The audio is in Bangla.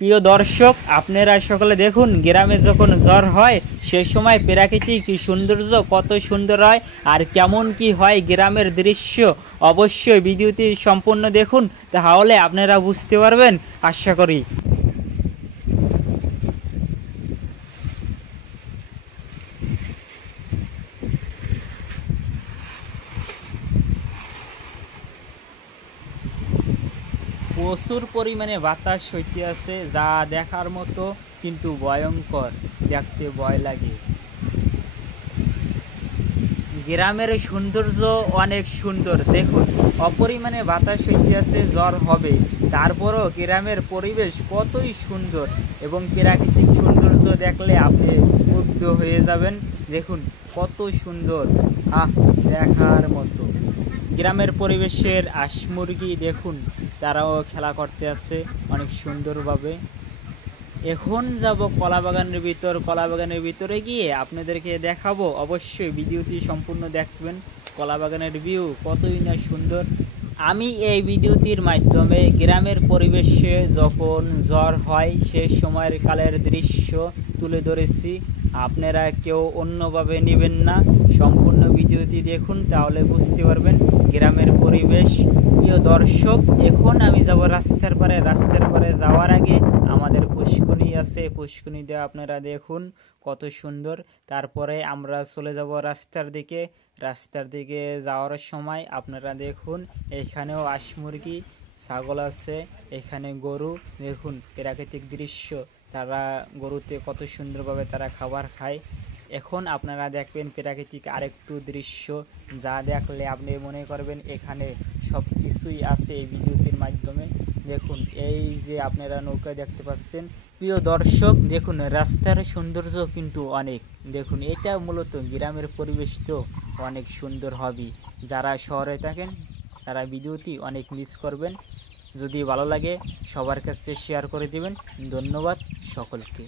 প্রিয় দর্শক, আপনারা সকলে দেখুন, গ্রামে যখন ঝড় হয় সেই সময় প্রাকৃতিক সৌন্দর্য কত সুন্দর হয় আর কেমন কি হয় গ্রামের দৃশ্য অবশ্যই ভিডিওটি সম্পূর্ণ দেখুন, তাহলে আপনারা বুঝতে পারবেন আশা করি। প্রচুর পরিমাণে বাতাস হইতে আছে, যা দেখার মতো কিন্তু ভয়ঙ্কর, দেখতে ভয় লাগে। গ্রামের সৌন্দর্য অনেক সুন্দর, দেখুন অপরিমাণে বাতাস হইতে আছে, ঝড় হবে, তারপরও গ্রামের পরিবেশ কতই সুন্দর এবং প্রাকৃতিক সৌন্দর্য দেখলে আপনি মুগ্ধ হয়ে যাবেন। দেখুন কত সুন্দর, দেখার মতো। গ্রামের পরিবেশের হাঁস মুরগি দেখুন, তারাও খেলা করতে আসছে অনেক সুন্দরভাবে। এখন যাব কলা বাগানের ভিতরে গিয়ে আপনাদেরকে দেখাবো, অবশ্যই ভিডিওটি সম্পূর্ণ দেখবেন। কলা বাগানের ভিউ কতই না সুন্দর। আমি এই ভিডিওটির মাধ্যমে গ্রামের পরিবেশে যখন ঝড় হয় সে সময়ের কালের দৃশ্য তুলে ধরেছি, আপনারা কেউ অন্যভাবে নেবেন না। সম্পূর্ণ ভিডিওটি দেখুন, তাহলে বুঝতে পারবেন গ্রামের পরিবেশ। প্রিয় দর্শক, এখন আমি যাব রাস্তার পারে যাওয়ার আগে আমাদের পুষ্কুনি আছে, পুষ্কুনিতে আপনারা দেখুন কত সুন্দর। তারপরে আমরা চলে যাব রাস্তার দিকে যাওয়ার সময় আপনারা দেখুন এখানেও হাঁস মুরগি ছাগল আছে, এখানে গরু, দেখুন প্রাকৃতিক দৃশ্য, তারা গরুতে কত সুন্দরভাবে তারা খাবার খায়। এখন আপনারা দেখবেন প্রাকৃতিক আরেকটু দৃশ্য, যা দেখলে আপনি মনে করবেন এখানে সব কিছুই আছে এই ভিডিওটির মাধ্যমে। দেখুন এই যে আপনারা নৌকা দেখতে পাচ্ছেন। প্রিয় দর্শক, দেখুন রাস্তার সৌন্দর্য কিন্তু অনেক, দেখুন এটা মূলত গ্রামের পরিবেশ, তো অনেক সুন্দর হবে। যারা শহরে থাকেন তারা ভিডিওটি অনেক মিস করবেন। যদি ভালো লাগে সবার কাছে শেয়ার করে দিবেন। ধন্যবাদ সকলকে।